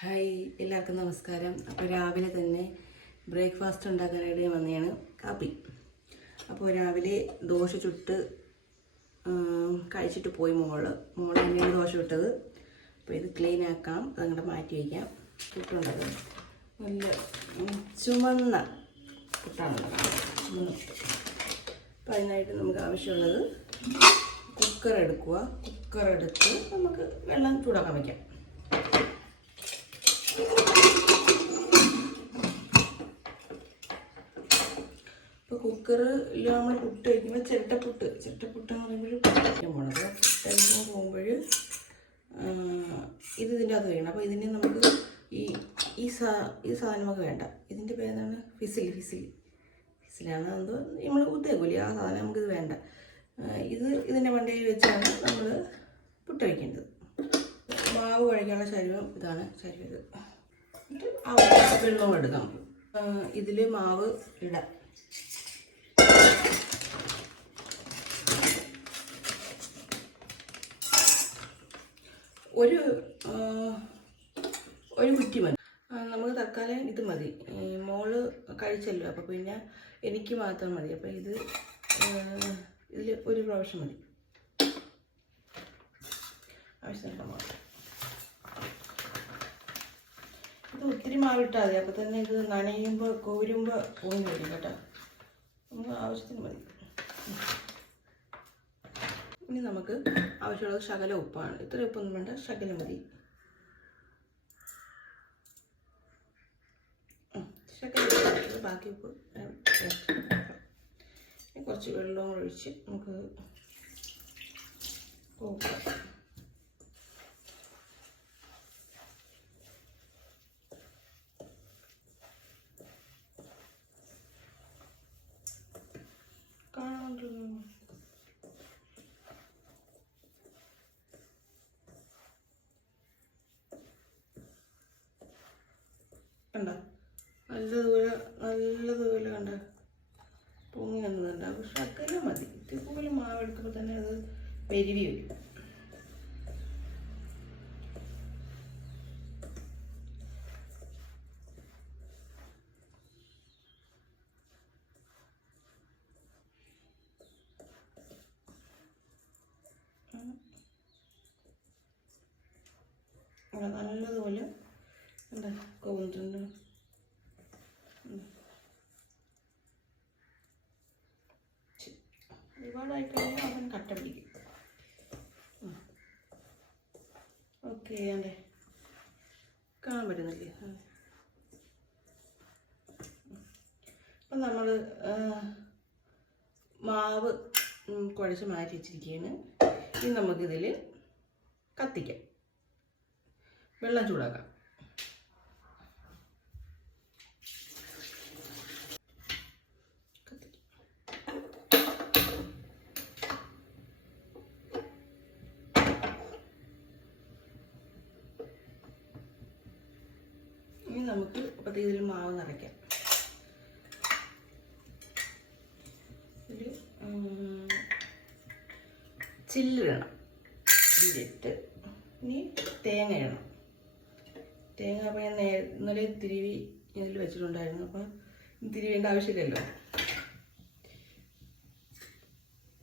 Hi എല്ലാവർക്കും നമസ്കാരം. അപ്പോൾ രാവിലെ തന്നെ ബ്രേക്ക്ഫാസ്റ്റ് ഉണ്ടാക്കാനായിട്ട് വന്നതാണ് കാപ്പി. അപ്പോൾ രാവിലെ ദോശ ചുട്ട് കഴിച്ചിട്ട് പോയി മോൾ. മോൾ തന്നെയാണ് ദോശ ചുട്ടത്. അപ്പോൾ ഇത് ക്ലീൻ ആക്കാം. അതങ്ങോട്ട് മാറ്റി വയ്ക്കാം. പുട്ടുണ്ടത് നല്ല ചുമന്ന ചുട്ടാണ് ചുമന്ന അപ്പോൾ അതിനായിട്ട് നമുക്ക് ആവശ്യമുള്ളത് കുക്കർ എടുക്കുക. കുക്കർ എടുത്ത് നമുക്ക് വെള്ളം ചൂടാക്കാൻ വയ്ക്കാം. കുക്കറിൽ നമ്മൾ പുട്ട് കഴിക്കുമ്പോൾ ചിരട്ടപ്പുട്ട് ചിരട്ടപ്പുട്ട് എന്ന് പറയുമ്പോൾ പോണത്. കഴിക്കാൻ പോകുമ്പോൾ ഇത് ഇതിന്റെ അകത്ത് വേണം അപ്പോൾ ഇതിന് നമുക്ക് ഈ ഈ സാ ഈ സാധനമൊക്കെ നമുക്ക് വേണ്ട. ഇതിന്റെ പേരാണ് ഫിസിൽ ഫിസിൽ ഫിസിലാണ് എന്തോ നമ്മൾ കുത്തേക്കൂലേ ആ സാധനം നമുക്കിത് വേണ്ട. ഇത് ഇതിന്റെ വണ്ടിയിൽ വെച്ചാണ് നമ്മൾ പുട്ട് വയ്ക്കേണ്ടത് മാവ് കഴിക്കാനുള്ള ശരീരം ഇതാണ് ശരീരം. എന്നിട്ട് ആ വെള്ളം എടുക്കാം. ഇതിൽ മാവ് ഇടാം. ഒരു ഒരു കുറ്റി മതി. നമുക്ക് തൽക്കാലം ഇത് മതി. മോൾ കഴിച്ചല്ലോ അപ്പോൾ പിന്നെ എനിക്ക് മാത്രം മതി. അപ്പോൾ ഇത് ഇതിൽ ഒരു പ്രാവശ്യം മതി. മാവ്. ഇത് ഒത്തിരി മാവിട്ടാൽ മതി. അപ്പോൾ തന്നെ ഇത് നനയുമ്പോൾ കോരുമ്പോൾ പോയി വരും കേട്ടോ. നമുക്ക് ആവശ്യത്തിന് മതി. ഇനി നമുക്ക് ആവശ്യമുള്ളത് ശകല ഉപ്പാണ്. ഇത്ര ഉപ്പൊന്നും വേണ്ട ശകല മതി. ശകല ബാക്കി ഉപ്പ് കുറച്ച് വെള്ളവും ഒഴിച്ച് നമുക്ക് നോക്കാം കണ്ട? നല്ലതുപോലെ നല്ലതുപോലെ കണ്ട. പൊങ്ങി വന്നതുണ്ട് പക്ഷെ അക്കല മതി. ഇതുപോലെ മാവ് എടുക്കുമ്പോൾ തന്നെ അത് പെരുവി വരും. അതെ കാണാൻ പറ്റുന്നില്ലേ? അപ്പം നമ്മൾ മാവ് കുഴച്ച് മാറ്റി വെച്ചിരിക്കുകയാണ്. ഇനി നമുക്കിതിൽ കത്തിക്കാം. വെള്ളം ചൂടാക്കാം കത്തിക്കാം. ഇനി നമുക്ക് അപ്പോഴത്തേക്ക് ഇതിൽ മാവ് നിറയ്ക്കാം. ചില്ല് വേണം. ഇട്ട് ഇനി തേങ്ങ ഇടണം. തേങ്ങ അപ്പോൾ ഞാൻ നേ ഇന്നലെ തിരുവി ഇതിൽ വെച്ചിട്ടുണ്ടായിരുന്നു. അപ്പം തിരുവേണ്ട ആവശ്യമില്ലല്ലോ.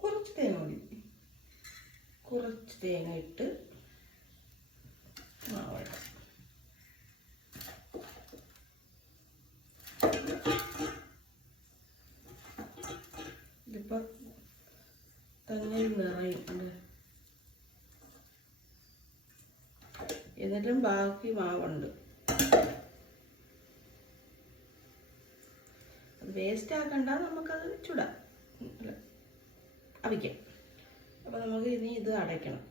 കുറച്ച് തേങ്ങ മതി. കുറച്ച് തേങ്ങ ഇട്ട് ഇതിപ്പോൾ തന്നെ നിറയും എന്നിട്ടും ബാക്കി മാവുണ്ട്? അത് വേസ്റ്റ് ആക്കണ്ട നമുക്കത് ചുടാം. അവിക്കാം. അപ്പോൾ നമുക്ക് ഇനി ഇത് അടയ്ക്കണം.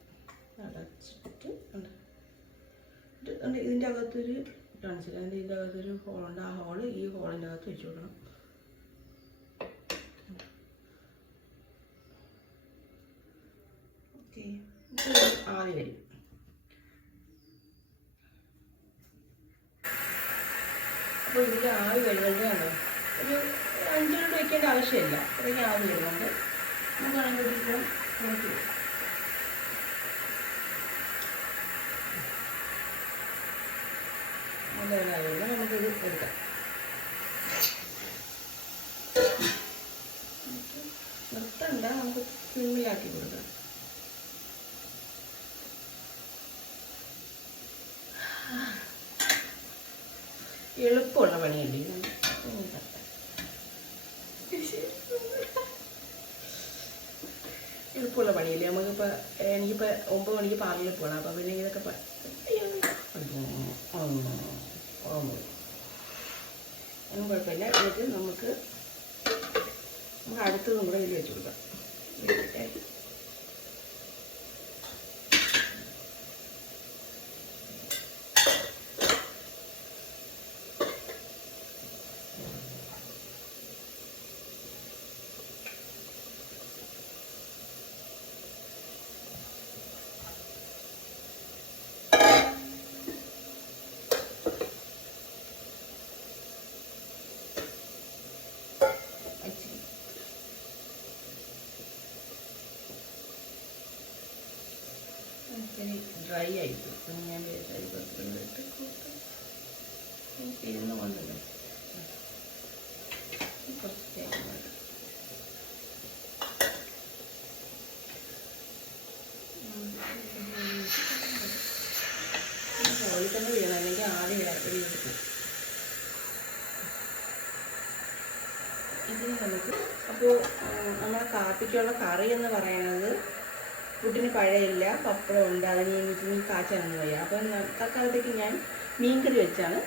അടച്ചിട്ട് ഉണ്ട്. ഇതിന്റെ അകത്തൊരു കാണിച്ചില്ല അതിന്റെ ഇതിന്റെ അകത്തൊരു ഹോളുണ്ട് ആ ഹോൾ ഈ ഹോളിന്റെ അകത്ത് വെച്ച് കൊടുക്കണം. ആവി വരും അപ്പോൾ ഇതിൽ ആവി വരുന്നതാണ് ഒരു അഞ്ച് മിനിറ്റ് വെക്കേണ്ട ആവശ്യമില്ല. അത്രയ്ക്ക് ആവി വരുന്നുണ്ട്. നമുക്കാണെങ്കിൽ ഇതിപ്പം നോക്കി നമുക്കിത് എടുക്കാം. നിർത്തണ്ട നമുക്ക് സിമ്മിലാക്കി കൊടുക്കാം. എളുപ്പമുള്ള പണിയല്ലേ. എളുപ്പമുള്ള പണിയല്ലേ നമുക്കിപ്പോൾ എനിക്കിപ്പോൾ ഒമ്പത് മണിക്ക് പാർലറിൽ പോകണം അപ്പൊ പിന്നെ ഇതൊക്കെ. ഒന്നും കുഴപ്പമില്ല ഇത് നമുക്ക് നമുക്ക് അടുത്തതും കൂടെ ഇതിൽ വെച്ച് കൊടുക്കാം വെച്ചിട്ട് വെച്ച് ഇത്തിരി ഡ്രൈ ആയിപ്പോയി അപ്പം ഞാൻ ഡ്രൈ ഇട്ട് കൊടുത്തു വീണം അല്ലെങ്കിൽ ഇതിന് നമുക്ക് അപ്പോൾ നമ്മുടെ കാപ്പിക്കുള്ള കറി എന്ന് പറയുന്നത് പുട്ടിന് പഴയില്ല പപ്പടം ഉണ്ട് അതിന് ഇനി മീൻ കാച്ചാനൊന്നും വയ്യ അപ്പം തക്കാലത്തേക്ക് ഞാൻ മീൻകറി വെച്ചാണ്.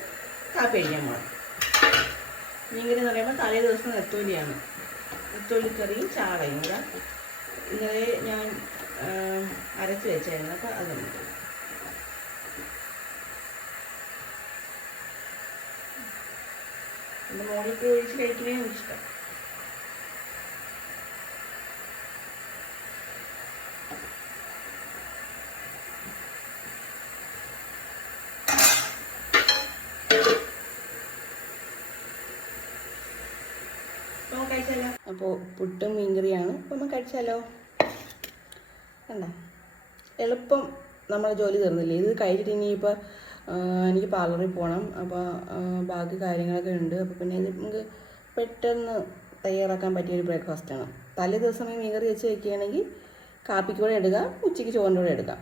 കാപ്പി കഴിക്കാൻ പോകുന്നത് മീൻകറി എന്ന് പറയുമ്പോൾ തലേ ദിവസം നെത്തോലിയാണ്. നെത്തോലിക്കറിയും ചാളയും കൂടെ ഇന്നലെ ഞാൻ അരച്ച് വെച്ചായിരുന്നു. അപ്പോൾ അതുണ്ട് എന്റെ മോളിലേക്ക് ഒഴിച്ച് കഴിക്കുന്നതും എനിക്കിഷ്ടം അപ്പോൾ നമുക്ക് കഴിച്ചാലോ അപ്പോൾ പുട്ടും മീൻകറിയാണ്. അപ്പോൾ നമുക്ക് കഴിച്ചാലോ? കണ്ട. എളുപ്പം നമ്മൾ ജോലി തീർന്നില്ലേ? ഇത് കഴിച്ചിട്ട് ഇനിയിപ്പോൾ എനിക്ക് പാർലറിൽ പോകണം അപ്പോൾ ബാക്കി കാര്യങ്ങളൊക്കെ ഉണ്ട്. അപ്പോൾ പിന്നെ നമുക്ക് പെട്ടെന്ന് തയ്യാറാക്കാൻ പറ്റിയ ഒരു ബ്രേക്ക്ഫാസ്റ്റാണ്. തലേ ദിവസം മീൻകറി വെച്ച് വയ്ക്കുകയാണെങ്കിൽ കാപ്പിക്കൂടെ എടുക്കാം ഉച്ചയ്ക്ക് ചോറിന്റെ കൂടെ എടുക്കാം